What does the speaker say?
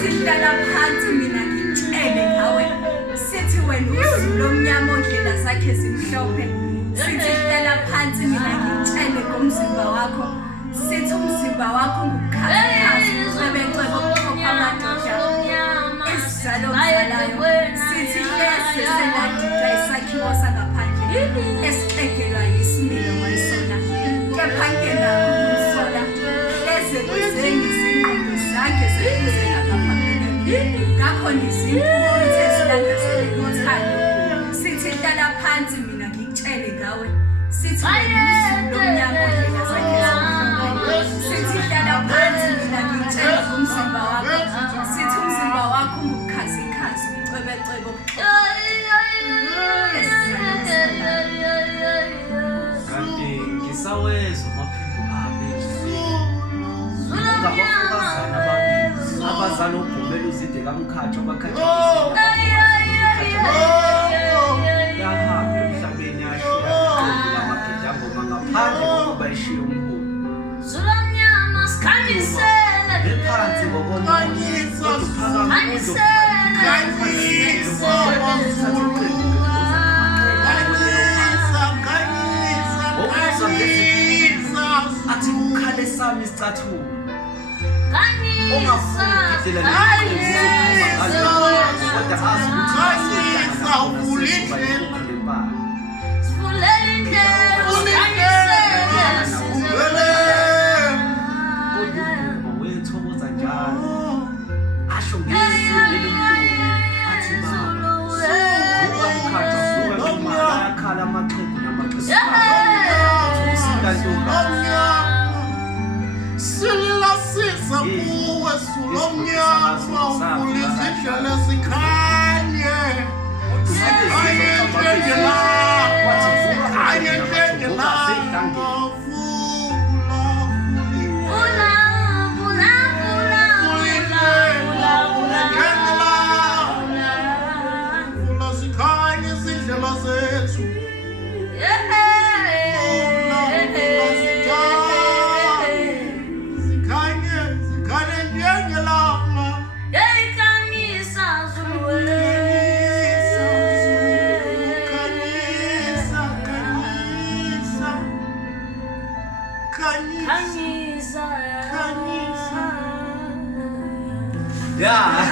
sithi hlala phansi mina ngitshele ngawe sithi wena uzulu omnyama ondlela zakhe zimhlophe sithi hlala phansi mina ngitshele ngomzimba wakho sithi umzimba wakho ngukhazi cebecebe ukuxhopha amadoda isizalo zalayo sithi lesi senadika isakhiwo sangaphandle esixegelwa yisimilo wayisona kepha ngenakho ukusola leze kwezenye izingqondo zakhe zefuze ngaphambili ngakho nizimpumo ezilangazelele uthando sithi hlala phansi mina ngikutshele ngawe sithi uzulu omnyama ondlela zakhe zimhlophe sithi hlala phansi mina ngikutshele ngomzimba wakho sithi umzimba wakho ungubukhazi ucebecebe kanti ngisawezwa amaphimbo ami ngabafokazana ababili abazali obhumela uzide kamkhathi yahambe emhlabeni yashiya amagidangoma ngaphandle kokuba ishiye umkhulu ephansi athi ukhale sami isicathulo Silasisa kuwe sulomnyama ukulizidla lesikhanye sikhanye njengela sikhanye njengela Yeah.